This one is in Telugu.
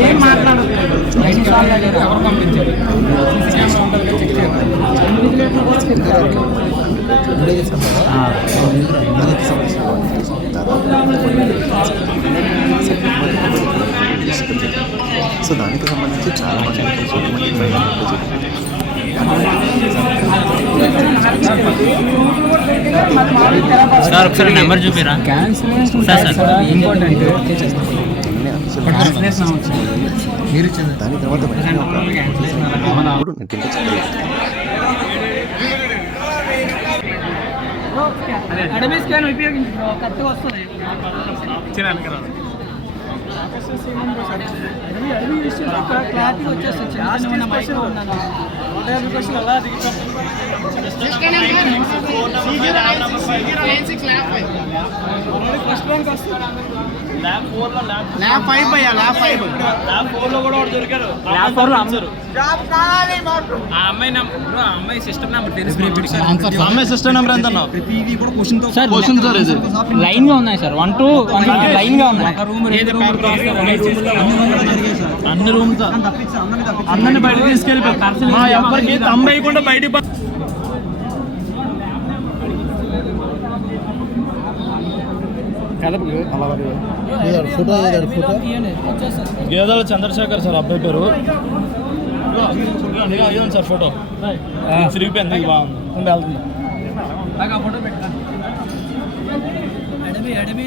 ఏం ఎవరు పంపించారు చెక్ సో దానికి సంబంధించి చాలా మంది సార్ ఒకసారి నెంబర్ చూపిరా. సార్. ఇంపార్టెంట్ మీరు దాని తర్వాత వెంటనే స్కాన్ ఉపయోగించు కరెక్ట్గా వస్తుంది క్లారిటీ వచ్చేస్తుంది ల్యాబ్ ఆ అమ్మాయి నెంబర్ ఆ అమ్మాయి సిస్టమ్ నెంబర్ తెలుసు అమ్మాయి నెంబర్ ఎంత తో సార్ క్వశ్చన్ సార్ ఇది లైన్గా ఉన్నాయి సార్. వన్ టూ వన్ లైన్గా ఉన్నాయి. అన్ని రూమ్స్ అందరిని బయటకు తీసుకెళ్ళిపోయి మా ఎవ్వరికి తమ్మ వేయకుండా బయటికి పో- ఫోటో గేదెల చంద్రశేఖర్ సార్ అబ్బాయి పేరు. ఇదిగోండి సార్ ఫోటో తిరిగిపోయింది ఇది బాగుంది. ఉంది, వెళ్తుంది అడవి